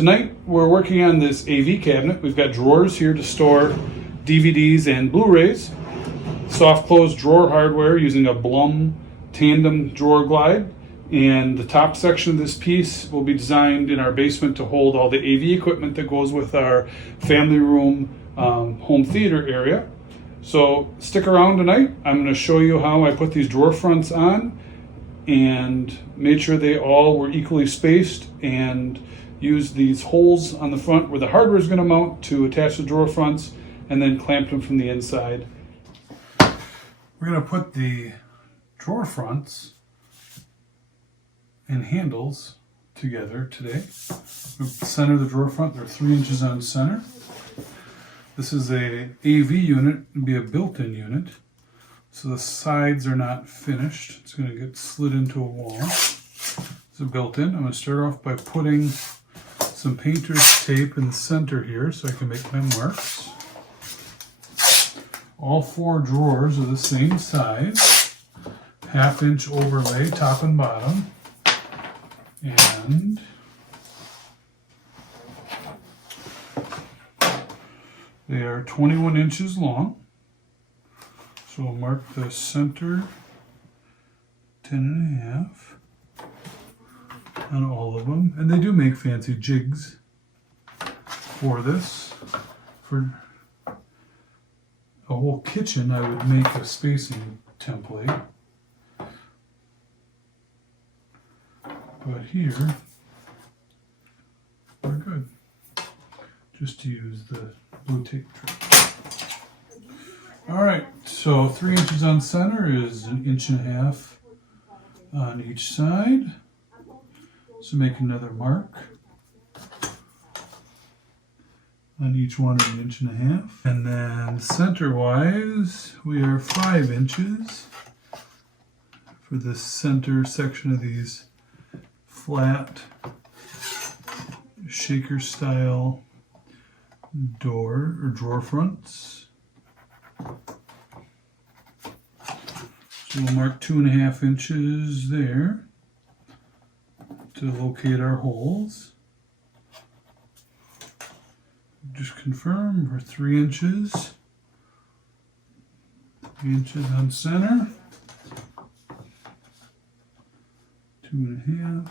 tonight we're working on this AV cabinet. We've got drawers here to store DVDs and Blu-rays. Soft close drawer hardware using a Blum tandem drawer glide. And the top section of this piece will be designed in our basement to hold all the AV equipment that goes with our family room home theater area. So stick around tonight. I'm going to show you how I put these drawer fronts on and made sure they all were equally spaced, and used these holes on the front where the hardware is going to mount to attach the drawer fronts, and then clamped them from the inside. We're going to put the drawer fronts and handles together today. We center the drawer front. They're 3 inches on center. This is a AV unit. It'll be a built-in unit, so the sides are not finished. It's going to get slid into a wall. It's a built-in. I'm going to start off by putting some painter's tape in the center here so I can make my marks. All 4 drawers are the same size, 1/2 inch overlay top and bottom, and they are 21 inches long. So we'll mark the center 10.5 on all of them. And they do make fancy jigs for this. For a whole kitchen, I would make a spacing template. But here, we're good. Just to use the blue tape trick. All right, so 3 inches on center is 1.5 inches on each side. So make another mark on each one of 1.5 inches. And then center-wise, we are 5 inches for the center section of these flat shaker style door or drawer fronts. So we'll mark 2.5 inches there to locate our holes. Just confirm we're 3 inches. 3 inches on center. 2.5.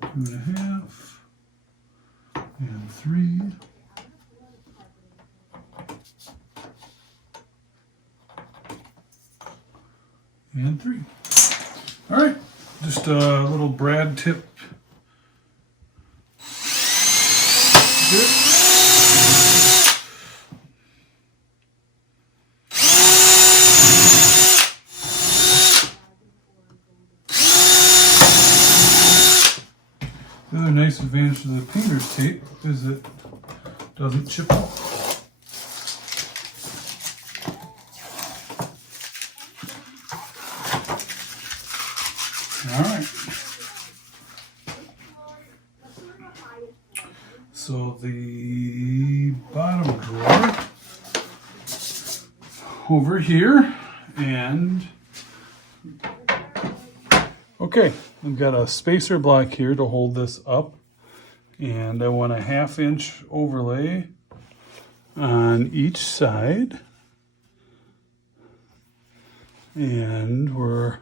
2.5. And 3. And 3. All right, just a little brad tip. Good. The other nice advantage of the painter's tape is it doesn't chip off. All right. So the bottom drawer over here, and okay, I've got a spacer block here to hold this up, and I want a 1/2 inch overlay on each side, and we're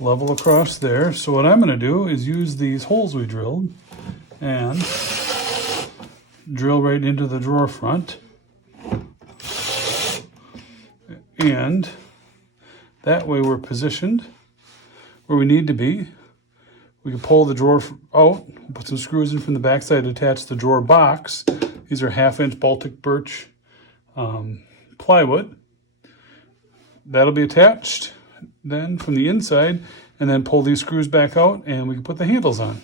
level across there. So what I'm going to do is use these holes we drilled and drill right into the drawer front, and that way we're positioned where we need to be. We can pull the drawer out, put some screws in from the backside to attach the drawer box. These are 1/2 inch Baltic birch plywood. That'll be attached then from the inside, and then pull these screws back out and we can put the handles on.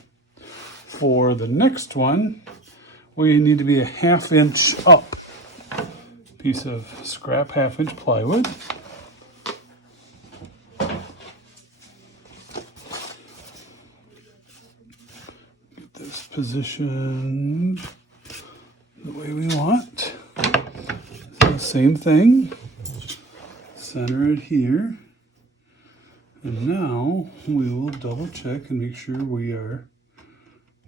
For the next one, we need to be a 1/2 inch up. Piece of scrap 1/2 inch plywood. Get this positioned the way we want. So same thing. Center it here. And now we will double check and make sure we are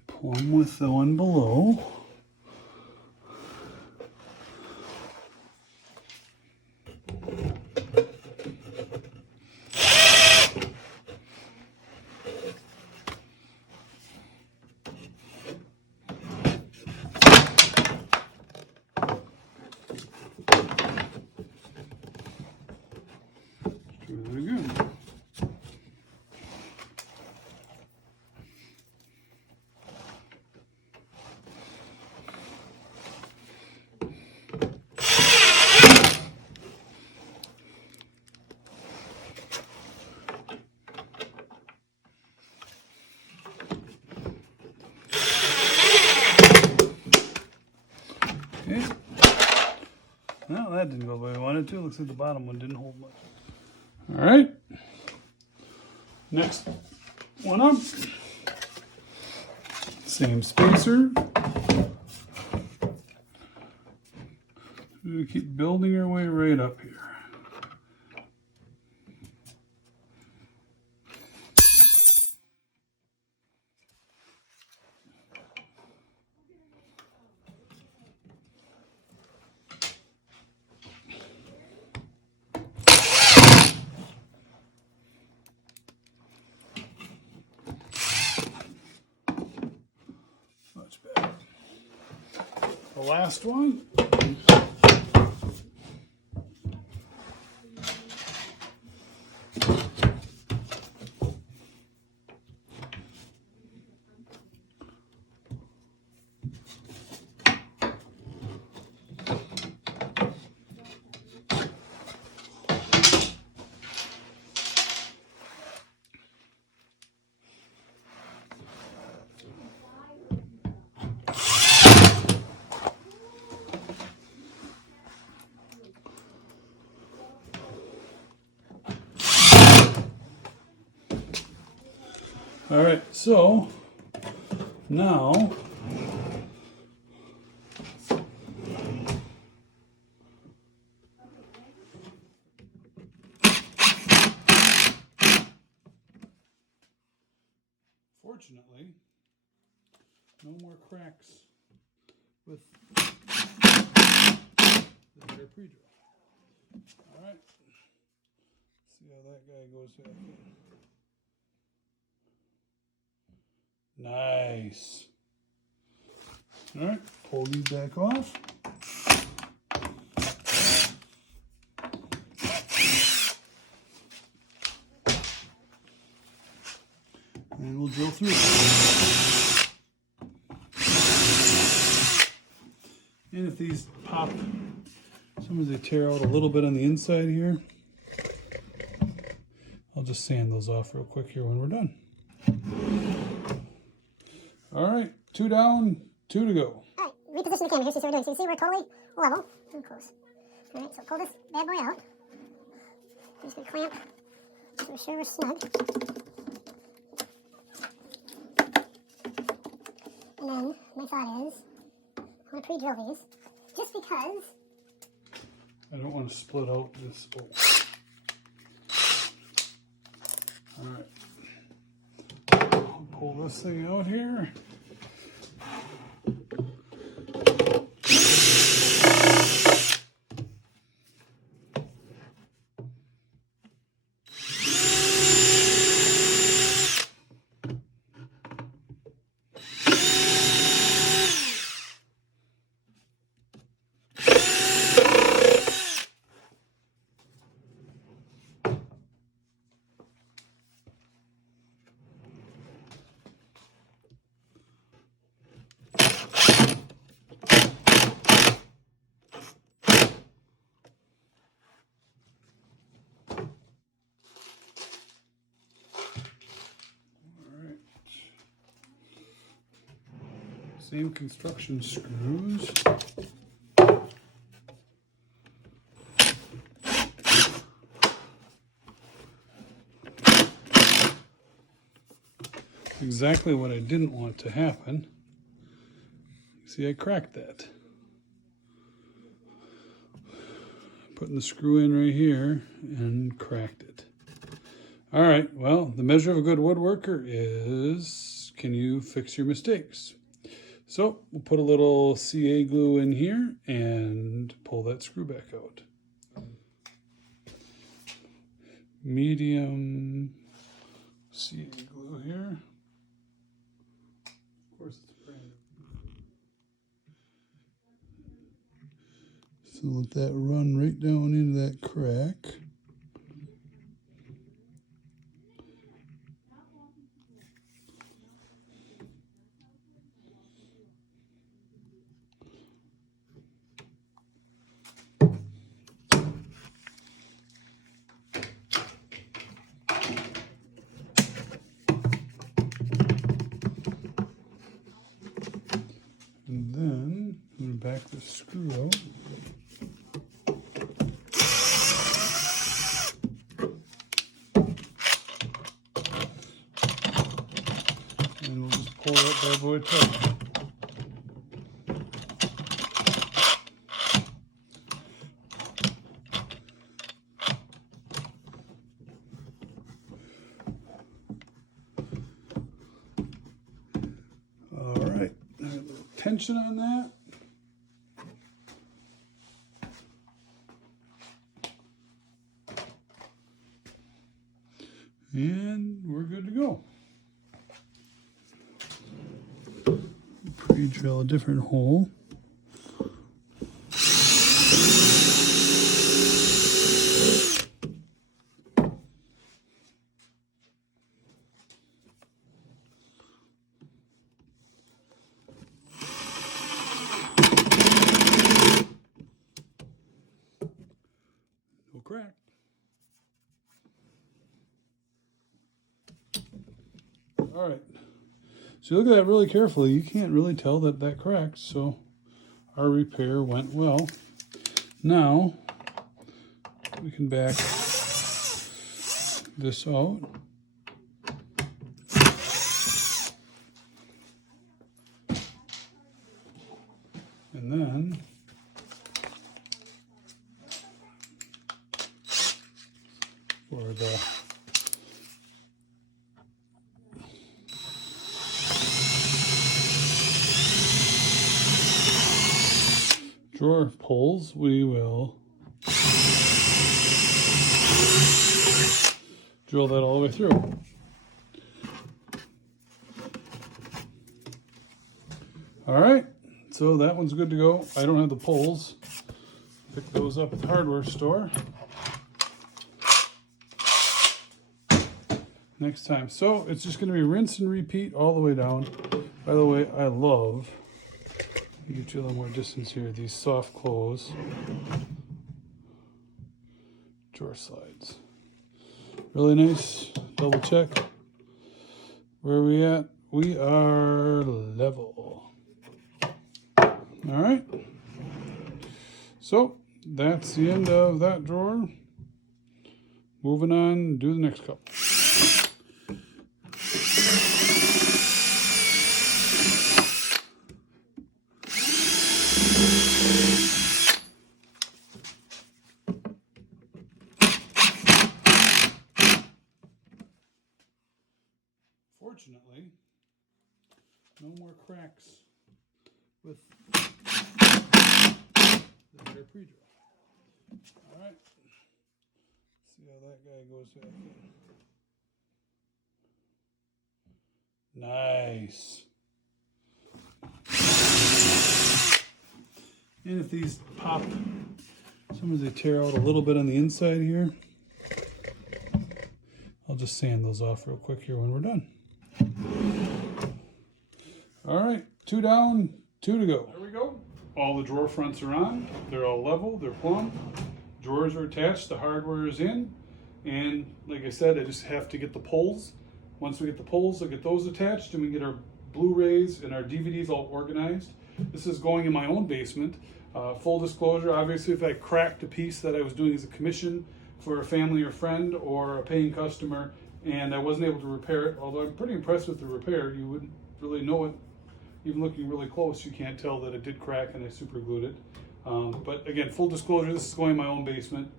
plumb with the one below. Let's do that again. Okay. Well, that didn't go the way we wanted to. Looks like the bottom one didn't hold much. All right. Next one up. Same spacer. We're going to keep building our way right up here. Much better. The last one. All right, so now fortunately, no more cracks with the air pre-drill. All right, see how that guy goes back in. Nice. All right, pull these back off. And we'll drill through. And if these pop, sometimes they tear out a little bit on the inside here, I'll just sand those off real quick here when we're done. All right, 2 down, 2 to go. All right, reposition the camera here, see what we're doing. So you see we're totally level and close. All right, so pull this bad boy out. I'm just gonna clamp so we're sure we're snug. And then my thought is, I'm gonna pre-drill these, just because. I don't want to split out this. All right. I'll pull this thing out here. Same construction screws. Exactly what I didn't want to happen. See, I cracked that. Putting the screw in right here and cracked it. All right, well, the measure of a good woodworker is, can you fix your mistakes? So we'll put a little CA glue in here and pull that screw back out. Medium CA glue here. Of course, it's brand new. So let that run right down into that crack. And then I'm going to back the screw out. And we'll just pull that bad boy tight. All right, a little tension on that. And we're good to go. Pre-drill a different hole. No crack. All right. So you look at that really carefully. You can't really tell that that cracked. So our repair went well. Now we can back this out. And then for the drawer pulls, we will drill that all the way through. All right, so that one's good to go. I don't have the pulls. Pick those up at the hardware store next time. So it's just going to be rinse and repeat all the way down. By the way, I love, get you a little more distance here, these soft close drawer slides. Really nice. Double check. Where are we at? We are level. All right. So that's the end of that drawer. Moving on, do the next couple. Fortunately, no more cracks with the hair pre-drill. All right, see how that guy goes back in. Nice. And if these pop, sometimes they tear out a little bit on the inside here. I'll just sand those off real quick here when we're done. All right, 2 down, 2 to go. There we go. All the drawer fronts are on. They're all level, they're plumb. Drawers are attached, the hardware is in. And like I said, I just have to get the pulls. Once we get the pulls, I'll get those attached and we get our Blu-rays and our DVDs all organized. This is going in my own basement. Full disclosure, obviously if I cracked a piece that I was doing as a commission for a family or friend or a paying customer and I wasn't able to repair it, although I'm pretty impressed with the repair, you wouldn't really know it. Even looking really close, you can't tell that it did crack and I super glued it. But again, full disclosure, this is going in my own basement.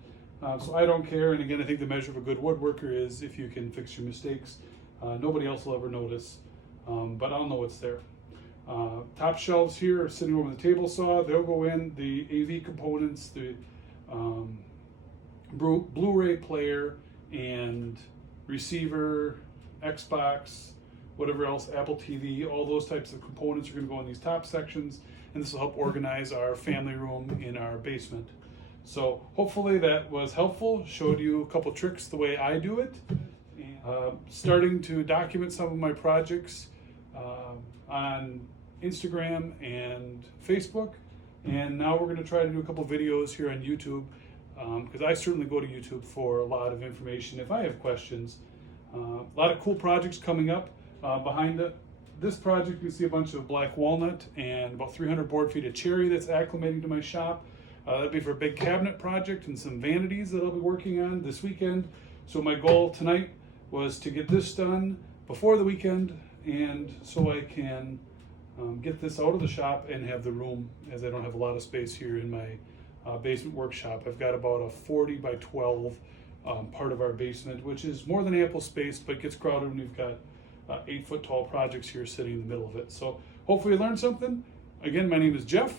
So I don't care. And again, I think the measure of a good woodworker is if you can fix your mistakes. Nobody else will ever notice, but I'll know it's there. Top shelves here are sitting over the table saw. They'll go in the AV components, the Blu-ray player and receiver, Xbox, whatever else, Apple TV, all those types of components are going to go in these top sections, and this will help organize our family room in our basement. So hopefully that was helpful, showed you a couple tricks the way I do it. Starting to document some of my projects on Instagram and Facebook, and now we're going to try to do a couple videos here on YouTube, because I certainly go to YouTube for a lot of information if I have questions. A lot of cool projects coming up. Behind this project, you can see a bunch of black walnut and about 300 board feet of cherry that's acclimating to my shop. That'll be for a big cabinet project and some vanities that I'll be working on this weekend. So my goal tonight was to get this done before the weekend, and so I can get this out of the shop and have the room, as I don't have a lot of space here in my basement workshop. I've got about a 40 by 12 part of our basement, which is more than ample space, but gets crowded when you've got 8-foot tall projects here sitting in the middle of it. So hopefully you learned something. Again, my name is Jeff.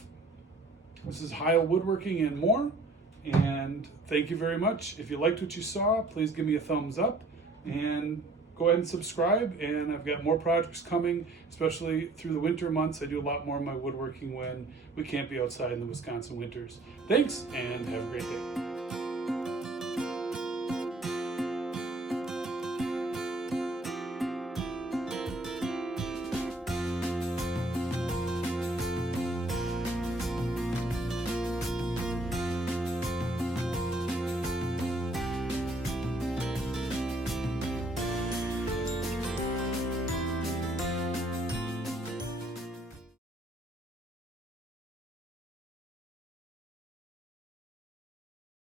This is Heil Woodworking and more. And thank you very much. If you liked what you saw, please give me a thumbs up and go ahead and subscribe. And I've got more projects coming, especially through the winter months. I do a lot more of my woodworking when we can't be outside in the Wisconsin winters. Thanks, and have a great day.